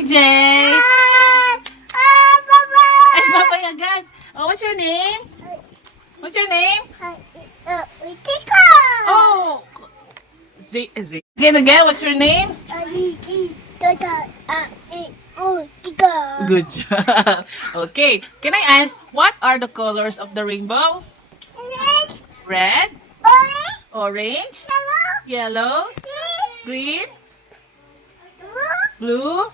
CJ. Ay, babay agad. Oh, what's your name? What's your name? Oh, again, what's your name? Good job. Okay, can I ask, what are the colors of the rainbow? Red, orange, yellow, green, blue,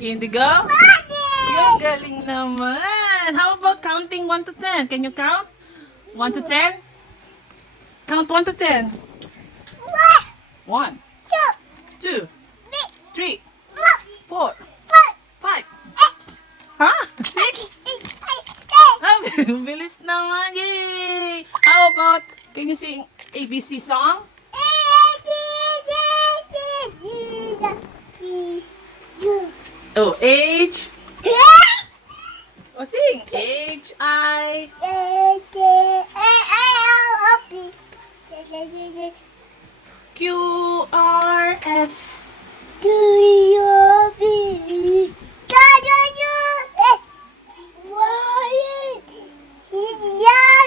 indigo. Yung galing naman. How about counting 1 to 10? Can you count? 1 to 10? Count 1 to 10. 1, 2, 3, 4, 5. Ha? 6? Bilis naman. Yay! How about, can you sing ABC song? Oh, H. Oh, sing. H-I. Q-R-S. Yeah!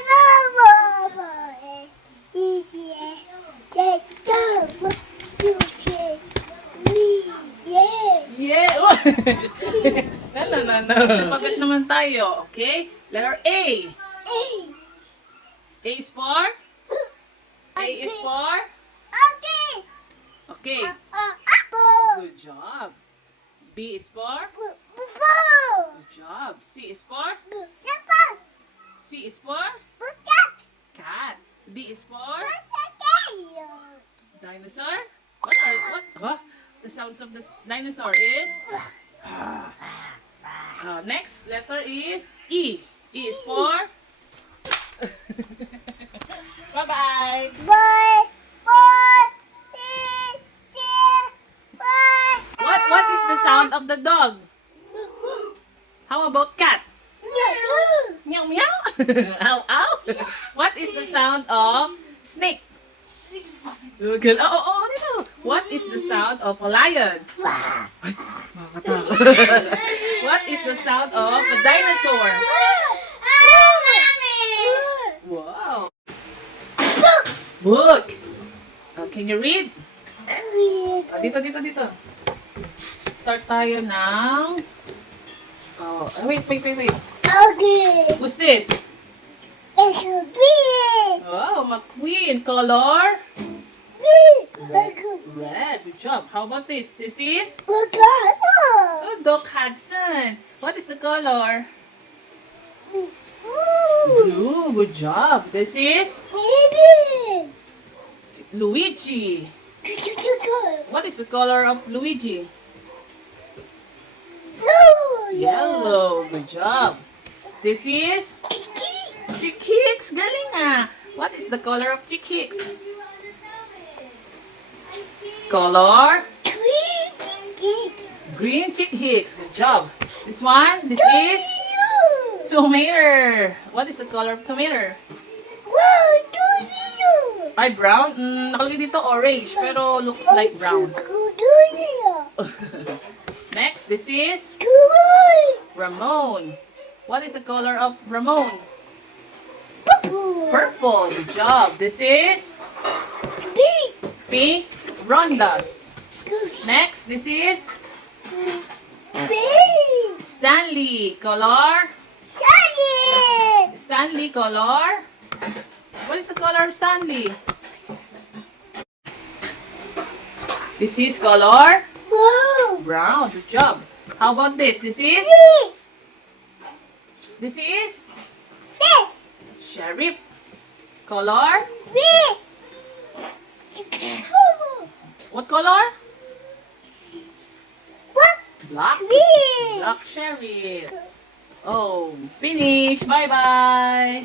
No. Alphabet naman tayo, okay? Letter A. A is for? A is for? Okay. Good job. B is for? Good job. C is for? C is for? Cat. D is for? Dinosaur? What? Huh? The sounds of the dinosaur is? Next letter is E. E is for? Bye-bye. What is the sound of the dog? How about cat? Meow meow. Ow ow. What is the sound of snake? Good. Oh, dito. What is the sound of a lion? What is the sound of a dinosaur? Wow. Book. Can you read? Dito. Start tayo ng... Oh, wait. Who's this? Oh, McQueen. Color? Red. Good job. How about this? This is? Oh, Doc Hudson. What is the color? Blue. Good job. This is? Luigi. What is the color of Luigi? Yellow. Good job. This is? Chick-Hicks. Galing ah. What is the color of Chick-Hicks? Color? Green Chick-Hicks. Good job. This one? This is? Tomato. What is the color of tomato? Ay, brown? Nakalagay dito orange, pero looks like brown. Next, this is? Ramon. What is the color of Ramon? Purple. Good job. This is? Pink. Rondas. Next, this is? Stanley. Color? Stanley color? What is the color of Stanley? This is color? Brown. Good job. How about this? This is? This is? Sheriff. Color? What color? Black. Black Sheriff. Oh, finish. Bye-bye.